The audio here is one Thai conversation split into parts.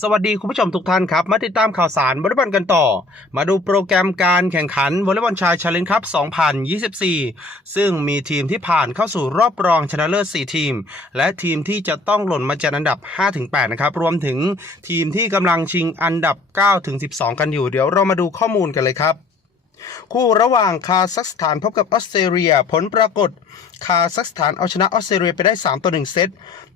สวัสดีคุณผู้ชมทุกท่านครับ มาติดตามข่าวสารวอลเลย์บอลกันต่อ มาดูโปรแกรมการแข่งขันวอลเลย์บอลชายชาเลนจ์คัพ2024 ซึ่งมีทีมที่ผ่านเข้าสู่รอบรองชนะเลิศ 4 ทีม และทีมที่จะต้องหล่นมาจากอันดับ 5-8 นะครับ รวมถึงทีมที่กำลังชิงอันดับ 9-12 กันอยู่ เดี๋ยวเรามาดูข้อมูลกันเลยครับ คู่ระหว่างคาซัคสถานพบกับออสเตรเลียผลปรากฏ คาซัคสถานเอาชนะออสเตรเลียไปได้ 3 ต่อ 1 เซต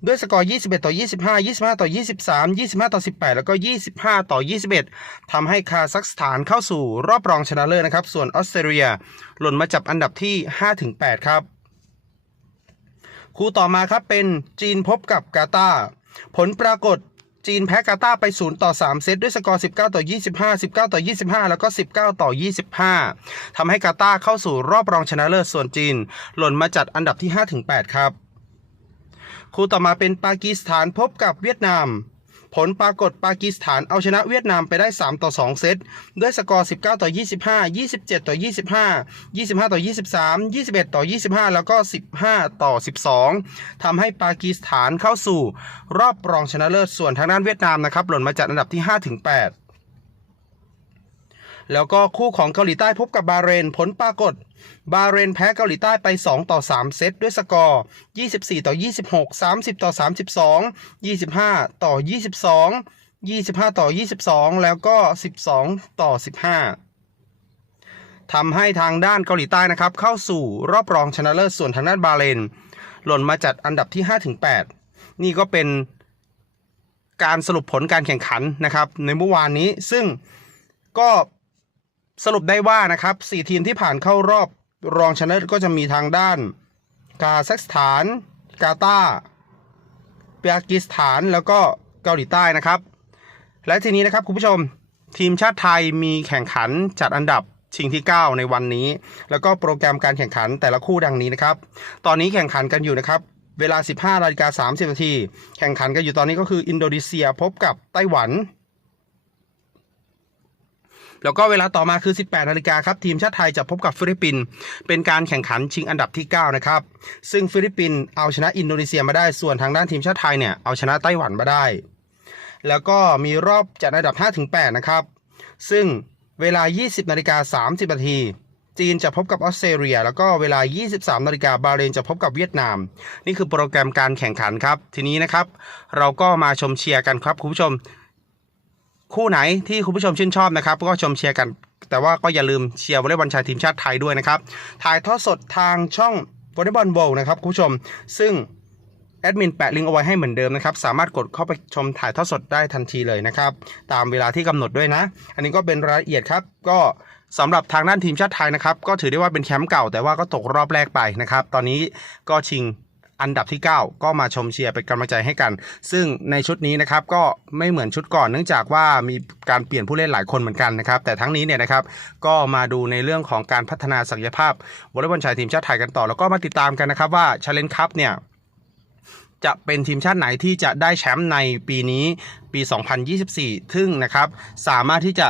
ด้วยสกอร์ 21 ต่อ 25 25 ต่อ 23 25 ต่อ 18 แล้วก็ 25 ต่อ 21ทำให้คาซัคสถานเข้าสู่รอบรองชนะเลิศนะครับ ส่วนออสเตรเลีย หล่นมาจับอันดับที่ 5-8 ครับ คู่ต่อมาครับเป็นจีนพบกับกาตาร์ผลปรากฏ จีนแพ้กาตาร์ไป 0 ต่อ 3 เซตด้วยสกอร์ 19 ต่อ 25 19 ต่อ 25 แล้วก็ 19 ต่อ 25ทำให้กาตาร์เข้าสู่รอบรองชนะเลิศส่วนจีน หล่นมาจัดอันดับที่ 5-8 ครับ คู่ต่อมาเป็นปากีสถานพบกับเวียดนาม ผลปรากฏปากีสถานเอาชนะเวียดนามไปได้ 3 ต่อ 2 เซต ด้วยสกอร์ 19 ต่อ 25 27 ต่อ 25 25 ต่อ 23 21 ต่อ 25 แล้วก็ 15 ต่อ 12ทำให้ปากีสถานเข้าสู่ รอบรองชนะเลิศส่วนทางด้านเวียดนามนะครับหล่นมาจากอันดับที่5ถึง8 แล้วก็คู่ของเกาหลีใต้พบกับบาเรนผลปรากฏ บาเรนแพ้เกาหลีใต้ไป 2 ต่อ 3 เซตด้วยสกอร์ 24 ต่อ 26 30 ต่อ 32 25 ต่อ 22 25 ต่อ 22 แล้วก็ 12 ต่อ 15ทำให้ทางด้านเกาหลีใต้นะครับ เข้าสู่รอบรองชนะเลิศส่วนทางด้านบาเรนหล่นมาจัดอันดับที่ 5-8 นี่ก็เป็นการสรุปผลการแข่งขันนะครับ ในเมื่อวานนี้ซึ่งก็ สรุปได้ว่านะครับสี่ทีมที่ผ่านเข้ารอบรองชนะเลิศก็จะมีทางด้าน กาซัคสถาน กาตาร์ปากีสถานแล้วก็เกาหลีใต้นะครับ และทีนี้นะครับคุณผู้ชมทีมชาติไทยมีแข่งขันจัดอันดับชิงที่ 9 ในวันนี้ แล้วก็โปรแกรมการแข่งขันแต่ละคู่ดังนี้นะครับ ตอนนี้แข่งขันกันอยู่นะครับ เวลา 15นาฬิกา30นาทีแข่งขันกันอยู่ตอนนี้ก็คืออินโดนีเซียพบกับไต้หวัน แล้วก็เวลาต่อมาคือ 18นาฬิกาครับทีมชาติไทยจะพบกับฟิลิปปินส์เป็นการแข่งขันชิงอันดับที่ 9 นะครับ ซึ่งฟิลิปปินส์เอาชนะอินโดนีเซียมาได้ส่วนทางด้านทีมชาติไทยเนี่ยเอาชนะไต้หวันมาได้ แล้วก็มีรอบจัดอันดับ5-8นะครับซึ่งเวลา 20นาฬิกา30นาทีจีนจะพบกับออสเตรเลีย แล้วก็เวลา 23นาฬิกาบาเรนจะพบกับเวียดนาม นี่คือโปรแกรมการแข่งขันครับ ทีนี้นะครับ เราก็มาชมเชียร์กันครับคุณผู้ชม คู่ไหนที่คุณผู้ชมชื่นชอบนะครับ ก็ชมเชียร์กัน แต่ว่าก็อย่าลืมเชียร์วอลเลย์บอลชายทีมชาติไทยด้วยนะครับ ถ่ายทอดสดทางช่องวอลเลย์บอลโวนะครับคุณผู้ชม ซึ่งแอดมินแปะลิงก์เอาไว้ให้เหมือนเดิมนะครับ สามารถกดเข้าไปชมถ่ายทอดสดได้ทันทีเลยนะครับ ตามเวลาที่กำหนดด้วยนะ อันนี้ก็เป็นรายละเอียดครับ ก็สำหรับทางด้านทีมชาติไทยนะครับ ก็ถือได้ว่าเป็นแชมป์เก่า แต่ว่าก็ตกรอบแรกไปนะครับ ตอนนี้ก็ชิง อันดับที่ 9 ก็มาชมเชียร์เป็นกำลังใจให้กัน ซึ่งในชุดนี้นะครับก็ไม่เหมือนชุดก่อนเนื่องจากว่ามีการเปลี่ยนผู้เล่นหลายคนเหมือนกันนะครับ แต่ทั้งนี้เนี่ยนะครับก็มาดูในเรื่องของการพัฒนาศักยภาพวอลเลย์บอลชายทีมชาติไทยกันต่อ แล้วก็มาติดตามกันนะครับว่าชาเลนจ์คัพเนี่ยจะเป็นทีมชาติไหนที่จะได้แชมป์ในปีนี้ปี 2024 ซึ่งนะครับสามารถที่จะ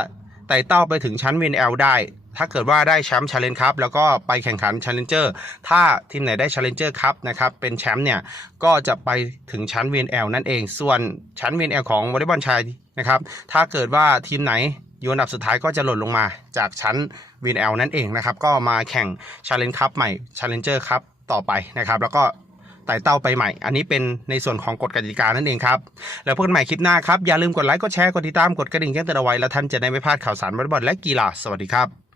ไต่เต้าไปถึงชั้น VNL ได้ ถ้าเกิดว่าได้แชมป์ชาเลนจ์ครับแล้วก็ไปแข่งขัน Challenger ถ้าทีมไหนได้ Challenger ครับนะครับเป็นแชมป์เนี่ยก็จะไปถึงชั้น VNL นั่นเอง ส่วนชั้น VNL ของวอลเลย์บอลชายนะครับถ้าเกิดว่าทีมไหนอยู่อันดับสุดท้ายก็จะหล่นลงมาจากชั้น VNL นั่นเองนะครับก็มาแข่ง Challenge Cup ใหม่ Challenger ครับต่อไปนะครับแล้วก็ไต่เต้าไปใหม่ อันนี้เป็นในส่วนของกฎกติกานั่นเองครับ แล้วพบกันใหม่คลิปหน้าครับ อย่าลืมกดไลค์ กดแชร์ กดติดตาม กดกระดิ่งแจ้งเตือนเอาไว้ แล้วท่านจะได้ไม่พลาดข่าวสารวอลเลย์บอลและกีฬา สวัสดีครับ